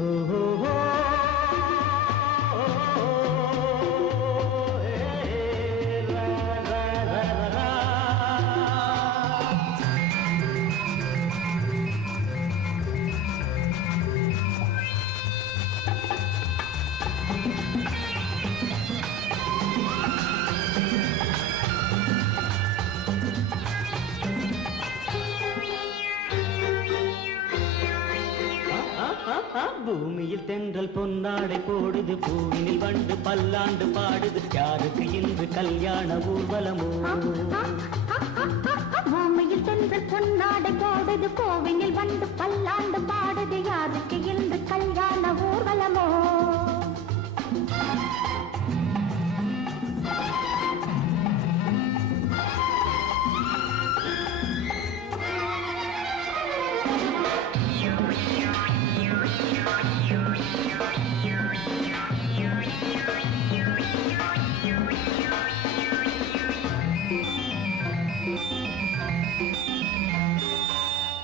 Oh. பூமியில் தென்றல் பொன்னாடை போடுது பூவினில் வண்டு பல்லாண்டு பாடுது. யாருக்கு இன்று கல்யாண ஊர்வலமோ? பூமியில் தென்றல் பொன்னாடை போடுது கோவினில் வந்து பல்லாண்டு பாடுது. யாருக்கு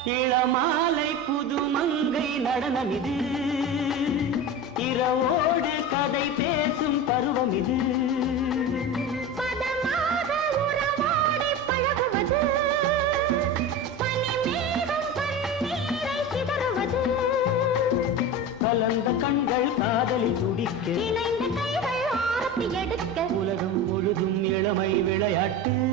இளமாலை புதுமங்கை நடனம் இது இரவோடு கதை பேசும் பருவம் இது கலந்த கண்கள் காதலில் துடிக்க. இணைந்த கைகள் ஆரத்தி எடுக்க. உலகம் முழுதும் இளமை விளையாட்டு.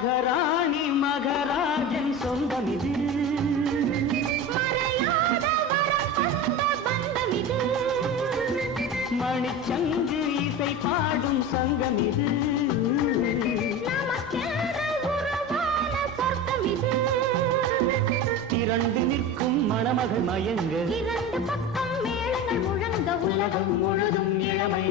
மகராணி மகராஜன் சொந்தம் இது மணிச்சங்கு இசை பாடும் சங்கம் இது திரண்டு நிற்கும் மணமகள் மயங்க. உலகம் முழுதும் இளமை.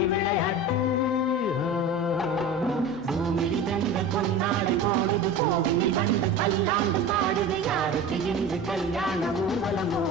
கோவிலில் பல்லாண்டு பாடுது யாருக்கு இன்று கல்யாண ஊர்வலமோ?